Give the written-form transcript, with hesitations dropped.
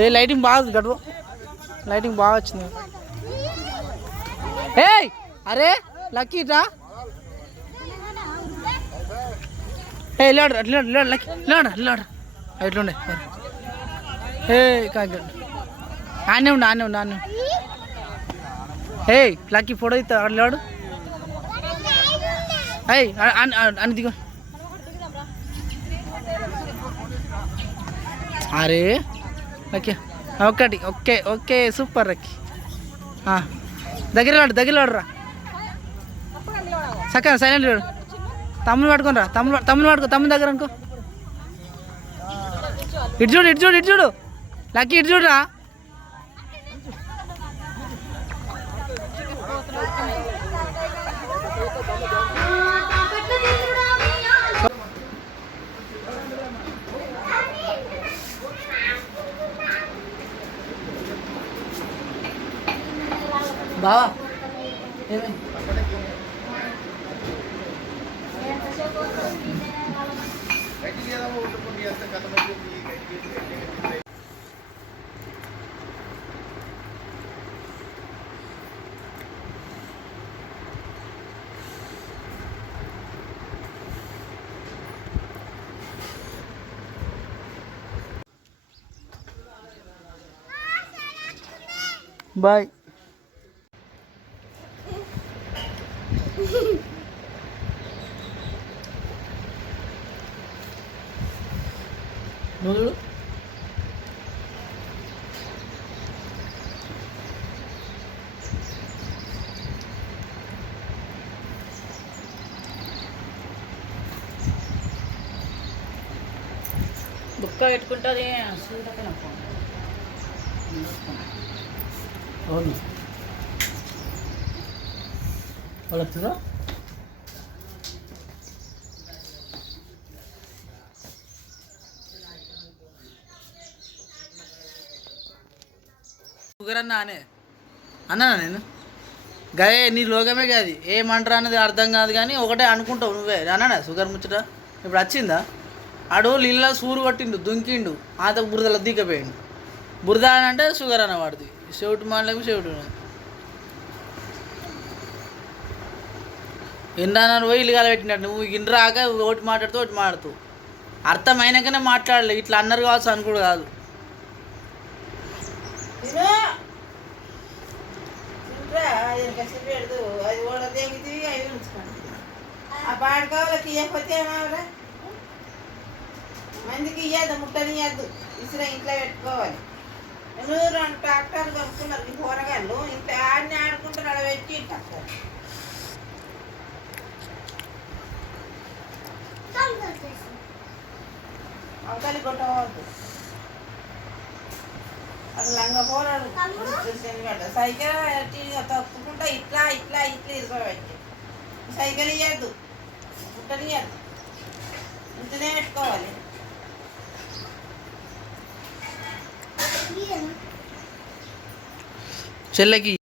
ఏ lighting బాగా గడవ, lighting బాగా వచ్చింది. ఏ అరే లక్కీ రా, ఏ లేడు లేడు లేడు లక్కీ లేడు లేడు ఎట్లుండే. ఏ కాదు ఆనే ఉండు ఆనే ఉండు ఆనే. ఏ లక్కీ ఫోటో ఇస్తా లేడు. అయ్యి అని దిగు. అరే ఓకే ఒకటి ఓకే ఓకే సూపర్ రక్కి. దగ్గర రా సక్క సైలెంట్ లేడు. తమ్ముడు పట్టుకొని రా, తమ్ముడు పట్టుకో, తమ్ముడు దగ్గర అనుకో. ఇటు చూడు లక్కీ ఇటు చూడురా. బావా బాయ్. నువ్వు బుక్క పెట్టుకుంటుంది. అవును వాళ్ళ షుగర్ అన్నా నేను గదే నీ లోకమే కాదు, ఏమంటారా అనేది అర్థం కాదు కానీ ఒకటే అనుకుంటావు నువ్వే. అన్నాడా షుగర్ ముచ్చట ఇప్పుడు వచ్చిందా? ఆడు నీళ్ళ సూరు కొట్టిండు, దుంకిండు, ఆత బురదలో దిగపోయిండు. బురద అని అంటే షుగర్ అన్న వాడిది. చెవిటి మాటలేమో చెవిటి ఎన్నన్నారు పోయి ఇల్లుగాల పెట్టినట్టు నువ్వు ఇన్ని రాక ఒకటి మాట్లాడుతూ అర్థమైనాకనే మాట్లాడలే. ఇట్లా అన్నారు కావచ్చు అనుకోడు కాదు. మందికి ఇయ్యద్దు, ముట్టనియద్దు, ఇసుర ఇంట్లో పెట్టుకోవాలి. నువ్వు 2 ట్రాక్టర్లు కొనుక్కున్నారు మీ కూరగాయలు, ఇంట్లో ఆడిని ఆడుకుంటారు, అక్కడ పెట్టి ట్రాక్టర్ అవతలి కొట్టవద్దు. అక్కడ లంగ పోరాడు సైకిల్ తప్పుకుంటా ఇట్లా ఇరుకోబెట్టి. సైకిల్ ఇయ్యద్దు, ముట్టనియద్దు, ఇంటనే పెట్టుకోవాలి. చెల్లెకి